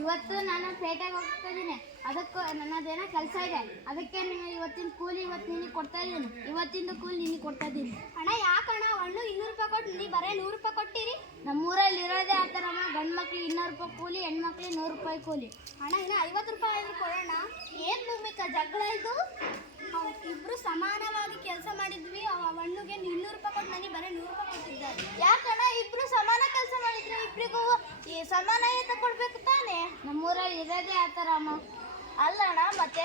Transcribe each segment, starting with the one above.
ಇವತ್ತು ನಾನು ಪೇಟೆಗೆ ಹೋಗ್ತಾ ಇದ್ದೀನಿ. ಅದಕ್ಕೂ ನನ್ನದೇನೋ ಕೆಲಸ ಇದೆ. ಅದಕ್ಕೆ ನಿಮಗೆ ಇವತ್ತಿನ ಕೂಲಿ ಇವತ್ತು ನಿನಗೆ ಕೊಡ್ತಾ ಇದ್ದೀನಿ. ಇವತ್ತಿನ ಕೂಲಿ ನಿನಗೆ ಕೊಡ್ತಾ ಇದ್ದೀನಿ. ಅಣ್ಣ ಯಾಕಣ್ಣ ಹಣ್ಣು ಇನ್ನೂರು ರೂಪಾಯಿ ಕೊಟ್ಟು ನೀ ಬರೇ ನೂರು ರೂಪಾಯಿ ಕೊಟ್ಟಿರಿ? ನಮ್ಮೂರಲ್ಲಿ ಇರೋದೇ ಆ ಥರ ಗಂಡು ಮಕ್ಳು ಇನ್ನೂರು ರೂಪಾಯಿ ಕೂಲಿ ಹೆಣ್ಮಕ್ಳಿಗೆ ನೂರು ರೂಪಾಯಿ ಕೂಲಿ. ಅಣ್ಣ, ಇನ್ನೂ ಐವತ್ತು ರೂಪಾಯಿ ಆದರೂ ಕೊಡೋಣ ಏನು ಭೂಮಿಕ? ಜಗಳ ಇದು? ಇಬ್ಬರು ಸಮಾನವಾಗಿ ಕೆಲಸ ಮಾಡಿದ್ವಿ. ಅವ ಹಣ್ಣುಗೆ ಇನ್ನೂರು ರೂಪಾಯಿ ಕೊಟ್ಟು ನನಗೆ ಬರೀ ನೂರು ರೂಪಾಯಿ ಕೊಟ್ಟಿದ್ದಾರೆ. ಯಾಕಣ್ಣ ಇಬ್ರು ಸಮಾನ ಕೆಲಸ ಮಾಡಿದ್ರೆ ಇಬ್ರಿಗೂ ಈ ತಗೊಳ್ಬೇಕು ಕೊಡ್ಬೇಕು ತಾನೇ? ನಮ್ಮೂರಲ್ಲಿ ಇರೋದೇ ಆ ಥರ ಅಮ್ಮ. ಅಲ್ಲಣ್ಣ ಮತ್ತೆ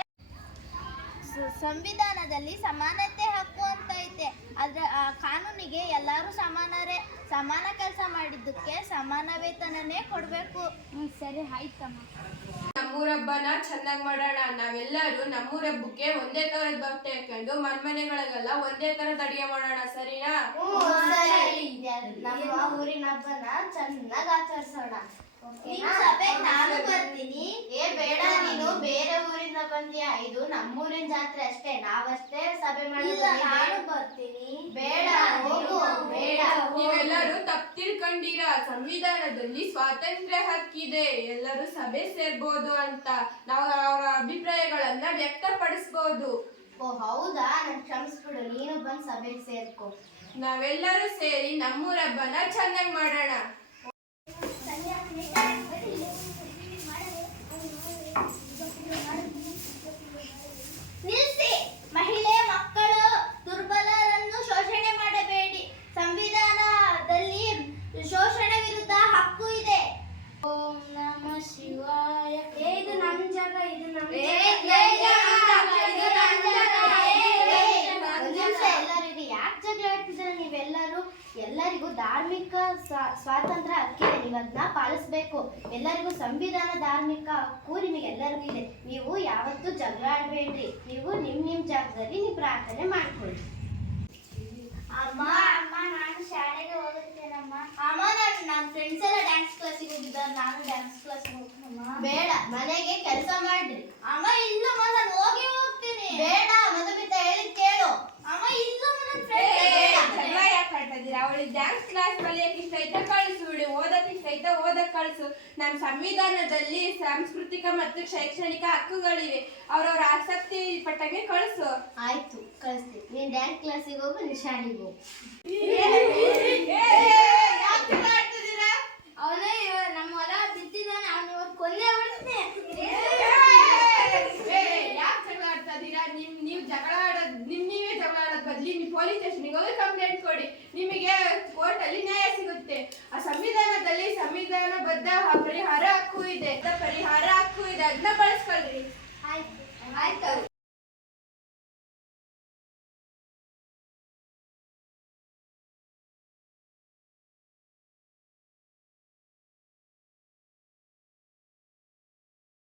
ಸಂವಿಧಾನದಲ್ಲಿ ಸಮಾನತೆ ಹಕ್ಕು ಅಂತ ಐತೆ. ಅದ್ರ ಆ ಕಾನೂನಿಗೆ ಎಲ್ಲರೂ ಸಮಾನರೇ. ಸಮಾನ ಕೆಲಸ ಮಾಡಿದ್ದಕ್ಕೆ ಸಮಾನ ವೇತನನೇ ಕೊಡಬೇಕು. ಸರಿ ಆಯ್ತಮ್ಮ. ನಮ್ಮೂರ ಹಬ್ಬನ ಚೆನ್ನಾಗಿ ಮಾಡೋಣ. ನಾವೆಲ್ಲರೂ ನಮ್ಮೂರ ಹಬ್ಬಕ್ಕೆ ಒಂದೇ ತರದ ಬಟ್ಟೆ ಹಾಕೊಂಡು ಮನ್ ಮನೆಗಳಿಗೆಲ್ಲ ಒಂದೇ ತರದ ಅಡಿಗೆ ಮಾಡೋಣ ಸರಿನಾ? ನಮ್ಮ ಊರಿನ ಹಬ್ಬನ ಚೆನ್ನಾಗಿ ಆಚರಿಸೋಣ. ನಾನು ಬರ್ತೀನಿ. ಏ ಬೇಡ ನೀನು. ಬೇರೆ ಊರಿಂದ ಬಂದಿಯಾ? ಇದು ನಮ್ಮೂರಿನ ಜಾತ್ರೆ ಅಷ್ಟೇ. ನಾವಷ್ಟೇ ಸಭೆ ನಾನು ಬರ್ತೀನಿ. ಬೇಡ ಹೋಗು. ಬೇಡ ನೀವೆಲ್ಲರೂ ತಪ್ಪು ತಿಳ್ಕೊಂಡಿರ ಸಂವಿಧಾನದಲ್ಲಿ ಸ್ವಾತಂತ್ರ್ಯ ಹಕ್ಕಿದೆ. ಎಲ್ಲರೂ ಸಭೆ ಸೇರ್ಬೋದು ಅಂತ ನಾವು ಅವರ ಅಭಿಪ್ರಾಯಗಳನ್ನ ವ್ಯಕ್ತಪಡಿಸ್ಬೋದು. ಓ ಹೌದಾ? ನನ್ ಕ್ಷಮಿಸ್ಬಿಡು. ನೀನು ಬಂದ್ ಸಭೆ ಸೇರ್ಕೋ. ನಾವೆಲ್ಲರೂ ಸೇರಿ ನಮ್ಮೂರ ಹಬ್ಬನ ಚೆನ್ನಾಗಿ ಮಾಡೋಣ. ಶಿವಾಯ. ಇದು ನಮ್ಮ ಜಾಗ ಇದು ನಮ್ ಎಲ್ಲರಿಗೂ ಧಾರ್ಮಿಕ ಸ್ವಾ- ಸ್ವಾತಂತ್ರ್ಯ ಹಕ್ಕಿದೆ ನೀವು ಅದನ್ನ ಪಾಲಿಸ್ಬೇಕು. ಎಲ್ಲರಿಗೂ ಸಂವಿಧಾನ ಧಾರ್ಮಿಕ ಹಕ್ಕು ನಿಮಗೆ ಎಲ್ಲರಿಗೂ ಇದೆ. ನೀವು ಯಾವತ್ತೂ ಜಗಳ ಆಡ್ಬೇಡ್ರಿ. ನೀವು ನಿಮ್ ನಿಮ್ ಜಾಗದಲ್ಲಿ ನೀವು ಪ್ರಾರ್ಥನೆ ಮಾಡ್ಕೊಳ್ಳಿ. ಅಮ್ಮ ಅಮ್ಮ ನಾನು ಶಾಲೆಗೆ ಹೋಗುತ್ತೇನಮ್ಮ ಅಮ್ಮ ನಾನು ನನ್ನ ಫ್ರೆಂಡ್ಸ್ ಎಲ್ಲ ಡ್ಯಾನ್ಸ್ ಕ್ಲಾಸಿಗೆ ಹೋಗಿದ್ದಾರೆ ನಾನು ಡ್ಯಾನ್ಸ್ ಕ್ಲಾಸಿಗೆ ಹೋಗ್ತೀನಮ್ಮ ಬೇಡ ಮನೆಗೆ ಕೆಲಸ ಮಾಡ್ರಿ. ಅಮ್ಮ ಇಲ್ಲಮ್ಮ ನಾನು ಹೋಗಿ ಹೋಗ್ತೀನಿ. ಬೇಡ ಮಧುಮಿತ ಹೇಳಿದ್ ಕೇಳು ಅಮ್ಮ ಇಲ್ಲಮ್ಮ ನನ್ನ ಏ, ಫ್ರೆಂಡ್ ಜಗಳ ಯಾಕೆ ಆಡ್ತಾ ಇದ್ದೀರಾ ಅವಳಿಗೆ ಡ್ಯಾನ್ಸ್ ಕ್ಲಾಸ್ ಕಲಿಯಕ್ಕೆ ಇಷ್ಟ ಐತೆ ಕಳಿಸು ಬಿಡಿ ಓದಕ್ ಇಷ್ಟ ಕಳಿಸು. ನಮ್ಮ ಸಂವಿಧಾನದಲ್ಲಿ ಸಾಂಸ್ಕೃತಿಕ ಮತ್ತು ಶೈಕ್ಷಣಿಕ ಹಕ್ಕುಗಳಿವೆ. ಅವ್ರವ್ರ ಆಸಕ್ತಿ ಪಟ್ಟಂಗೆ ಕಳಿಸು. ಆಯ್ತು ಕಳಿಸ್ತೀನಿ. ನೀನ್ ಡ್ಯಾನ್ಸ್ ಕ್ಲಾಸಿಗೆ ಹೋಗು ನೀನ್ ಶಾಲೆಗೆ ಹೋಗು ಅವನೇ ನಮ್ಮ ಹೊಲ ಬಿತ್ತಿದ್ದಾನೆ ಅವನು ಇವತ್ತು ಕೊಲ್ಲೇ ಬಿಡ್ತೀನಿ ಯಾಕೆ ಜಗಳ ಆಡ್ತಾ ಇದ್ದೀರಾ ನಿಮ್ ನೀವು ಜಗಳ ಆಡೋದ್ ನಿಮ್ ನೀವೇ ಜಗಳ ಆಡೋದ್ ಬದ್ಲಿ ನೀವು ಪೊಲೀಸ್ ಸ್ಟೇಷನ್ಗೆ ಹೋಗಿ ಕಂಪ್ಲೇಂಟ್ ಕೊಡಿ. ನಿಮಗೆ ಕೋರ್ಟ್ ಅಲ್ಲಿ ನ್ಯಾಯ ಸಿಗುತ್ತೆ. ಆ ಸಂವಿಧಾನದಲ್ಲಿ ಸಂವಿಧಾನಬದ್ಧ ಪರಿಹಾರ ಹಕ್ಕು ಇದೆ. ಪರಿಹಾರ ಹಕ್ಕು ಇದೆ. ಅದನ್ನ ಬಳಸ್ಕೊಳ್ರಿ. ಆಯ್ತು. ಆಯ್ತು.